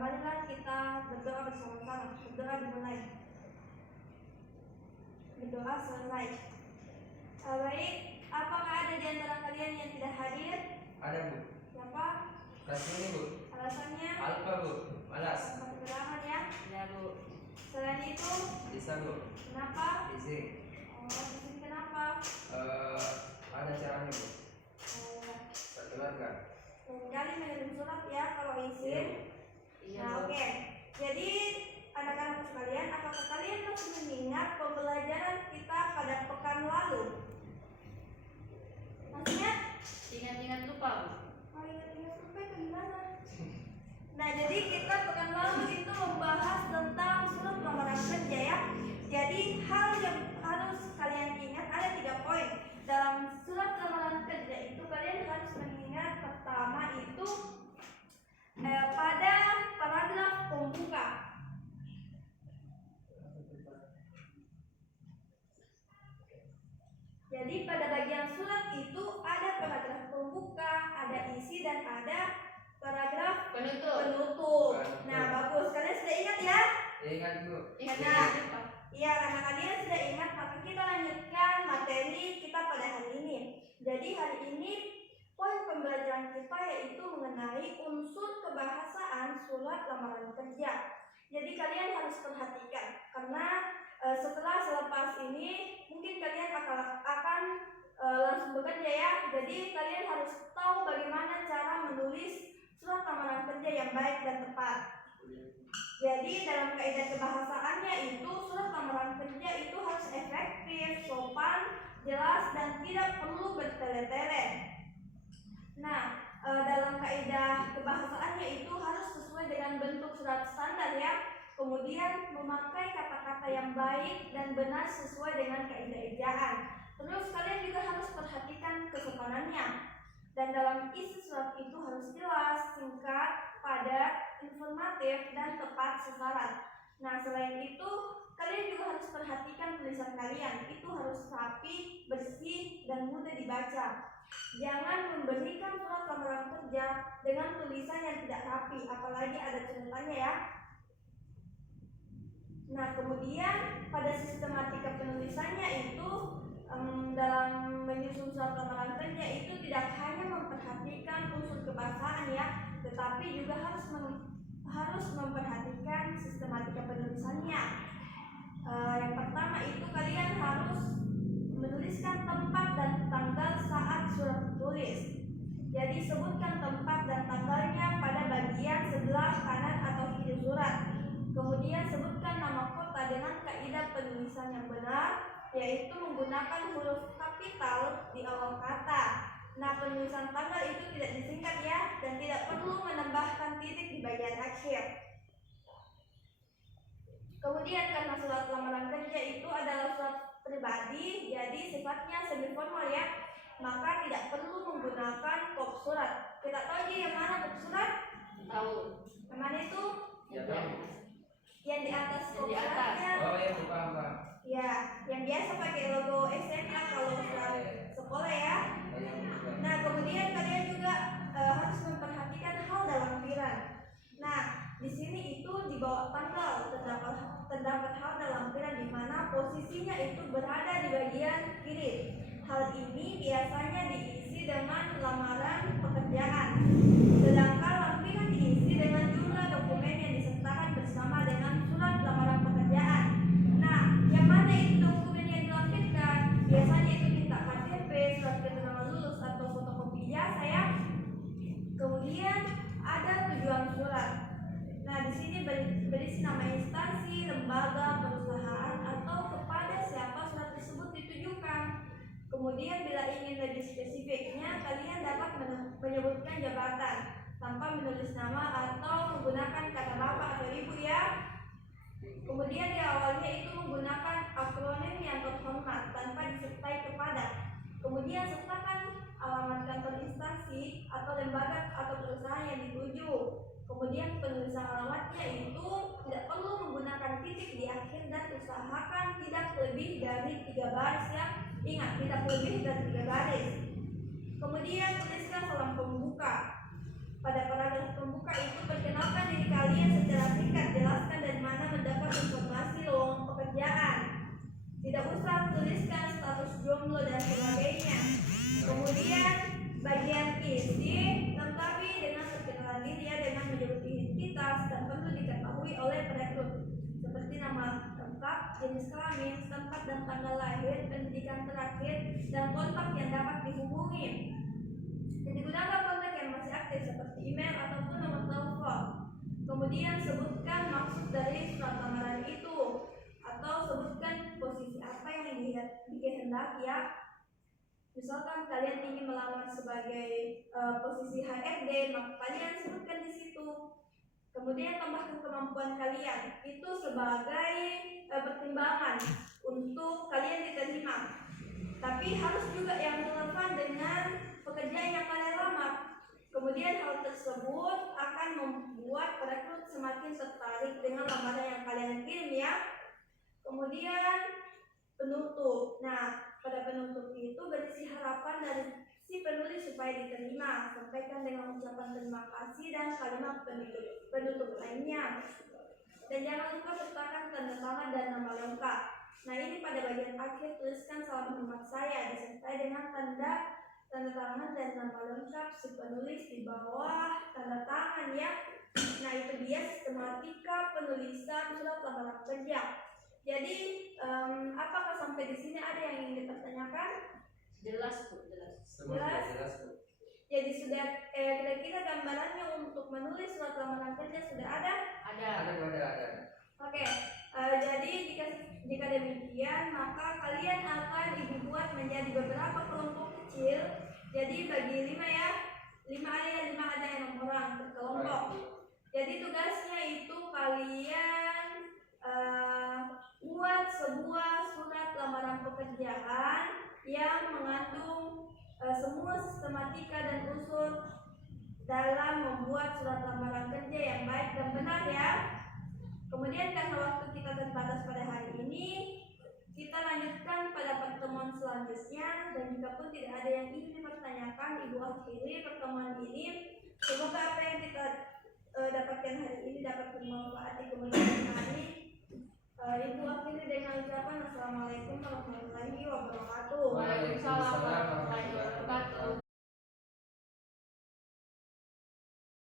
marilah kita berdoa bersama-sama. Berdoa dimulai. Berdoa selesai. Baik, apakah ada di antara kalian yang tidak hadir? Ada, Bu. Siapa? Kasih, Bu. Alasannya? Alfa, Bu. Malas. Berangkat ya? Ya, Bu. Selain itu? Bisa, Bu. Kenapa? Izin. Izin kenapa? Ada caranya, Bu. Keluarga. Kali mengirim surat ya kalau izin. Iya, Nah, Bu. oke. Jadi anak-anak sekalian, apakah kalian masih mengingat pembelajaran kita pada pekan lalu? Masih ingat? Ingat-ingat lupa, Bu. Oh, ingat-ingat sampai ke gimana? Nah, jadi kita pekan lalu itu membahas tentang surat lamaran kerja ya. Jadi hal yang harus kalian ingat ada 3 poin. Dalam surat lamaran kerja itu kalian harus mengingat pertama itu pada paragraf pembuka. Jadi pada bagian surat itu ada paragraf pembuka, ada isi dan ada paragraf penutup. Nah, bagus. Kalian sudah ingat ya? Ingat, Bu. Ingat Nah, lupa. iya, karena kalian sudah ingat, maka kita lanjutkan materi kita pada hari ini. Jadi hari ini poin pembelajaran kita yaitu mengenai unsur kebahasaan surat lamaran kerja. Jadi kalian harus perhatikan karena setelah selepas ini mungkin kalian akan langsung bekerja ya. Jadi kalian harus tahu bagaimana cara menulis surat lamaran kerja yang baik dan tepat. Jadi dalam kaidah kebahasaannya itu surat lamaran kerja itu harus efektif, sopan, jelas dan tidak perlu bertele-tele. Nah, dalam kaidah kebahasaannya itu harus sesuai dengan bentuk surat standar ya. Kemudian memakai kata-kata yang baik dan benar sesuai dengan kaidah ejaan. Terus kalian juga harus perhatikan kesopanannya. Dan dalam isi surat itu harus jelas, singkat, padat, informatif, dan tepat sasaran. Nah, selain itu, kalian juga harus perhatikan tulisan kalian. Itu harus rapi, bersih, dan mudah dibaca. Jangan memberikan surat lamaran kerja dengan tulisan yang tidak rapi, apalagi ada catatannya ya. Nah, kemudian pada sistematika penulisannya itu dalam menyusun surat lamaran kerja itu tidak hanya memperhatikan unsur kebahasaan ya, tetapi juga harus memperhatikan sistematika penulisannya. Yang pertama itu kalian harus menuliskan tempat dan tanggal saat surat ditulis. Jadi sebutkan tempat dan tanggalnya pada bagian sebelah kanan atau kiri surat. Kemudian sebutkan nama kota dengan kaidah penulisan yang benar, yaitu menggunakan huruf kapital di awal kata. Nah, penulisan tanggal itu tidak disingkat ya, dan tidak perlu menambahkan titik di bagian akhir. Kemudian karena surat lamaran kerja itu adalah surat pribadi, jadi sifatnya semi formal ya, maka tidak perlu menggunakan kop surat. Kita tahu aja yang mana kop surat? Tahu. Yang mana itu? Ya, tahu. Yang di atas kop Yang di atas. suratnya. Oh, ya, paham, Pak. Ya, yang biasa pakai logo SMA kalau surat sekolah ya. Nah, kemudian kalian juga harus memperhatikan hal dalam lampiran. Nah, di sini itu di bawah tanggal terdapat hal dalam lampiran di mana posisinya itu berada di bagian kiri. Hal ini biasanya diisi dengan lamaran pekerjaan. Sedangkan lampiran diisi dengan jumlah dokumen yang disertakan bersama dengan surat lamaran pekerjaan. Nah, yang mana itu dokumen yang dilampirkan? Biasanya itu minta KTP, surat keterangan lulus atau fotokopi ijazah ya. Kemudian ada tujuan surat. Nah, di sini berisi nama instansi, lembaga, perusahaan atau kepada siapa surat tersebut ditujukan. Kemudian bila ingin lebih spesifiknya, kalian dapat menyebutkan jabatan tanpa menulis nama atau menggunakan kata bapak atau ibu ya. Kemudian di awalnya itu menggunakan akronim yang terhormat tanpa disertai kepada. Kemudian sertakan alamat kantor instansi atau lembaga atau perusahaan yang dituju. Kemudian penulisan alamatnya itu tidak perlu menggunakan titik di akhir dan usahakan tidak lebih dari 3 baris ya. Ingat, tidak lebih dari 3 baris. Kemudian tuliskan salam pembuka. Pada paragraf pembuka itu perkenalkan diri secara singkat jelaskan dari mana mendapat informasi lowongan pekerjaan. Tidak usah tuliskan status jomblo dan sebagainya. Kemudian bagian isi lengkapi dengan perkenalan diri ya, dengan menyebut identitas dan perlu diketahui oleh perekrut seperti nama lengkap, jenis kelamin, tempat dan tanggal lahir, pendidikan terakhir, dan kontak yang dapat dihubungi. Dan digunakan kontak yang masih aktif seperti email ataupun nomor telepon. Kemudian sebutkan maksud dari surat lamaran itu atau sebutkan posisi apa yang dikehendaki ya. Misalkan kalian ingin melamar sebagai posisi HRD, maka kalian sebutkan di situ. Kemudian tambahkan kemampuan kalian itu sebagai pertimbangan untuk kalian diterima. Tapi harus juga yang relevan dengan pekerjaan yang kalian lamar. Kemudian hal tersebut akan membuat perekrut semakin tertarik dengan lamaran yang kalian kirim ya. Kemudian penutup. Nah, pada penutup itu berisi harapan dari si penulis supaya diterima. Sampaikan dengan ucapan terima kasih dan kalimat penutup lainnya. Dan jangan lupa sertakan tanda tangan dan nama lengkap. Nah, ini pada bagian akhir tuliskan salam hormat saya disertai dengan tanda tangan dan nama lengkap si penulis di bawah tanda tangan ya. Nah, itu dia sistematika penulisan surat lamaran kerja. Jadi apakah sampai di sini ada yang ingin dipertanyakan? Jelas Bu, jelas. Semua sudah jelas Bu. Jadi sudah kira-kira gambarannya untuk menulis surat lamaran kerja sudah ada? Ada. Ada. Oke. Jadi jika demikian maka kalian akan dibuat menjadi beberapa kelompok kecil. Jadi bagi 5 ya, 5 ada yang 6 orang per kelompok. Jadi tugasnya itu kalian buat sebuah surat lamaran pekerjaan yang mengandung semua sistematika dan unsur dalam membuat surat lamaran kerja yang baik dan benar ya. Kemudian karena waktu kita terbatas pada hari ini, kita lanjutkan pada pertemuan selanjutnya. Dan jika pun tidak ada yang ingin dipertanyakan, Ibu akhiri pertemuan ini. Semoga apa yang kita dapatkan hari ini dapat bermanfaat di kemudian hari. Ibu akhiri dengan ucapan Assalamualaikum warahmatullahi wabarakatuh.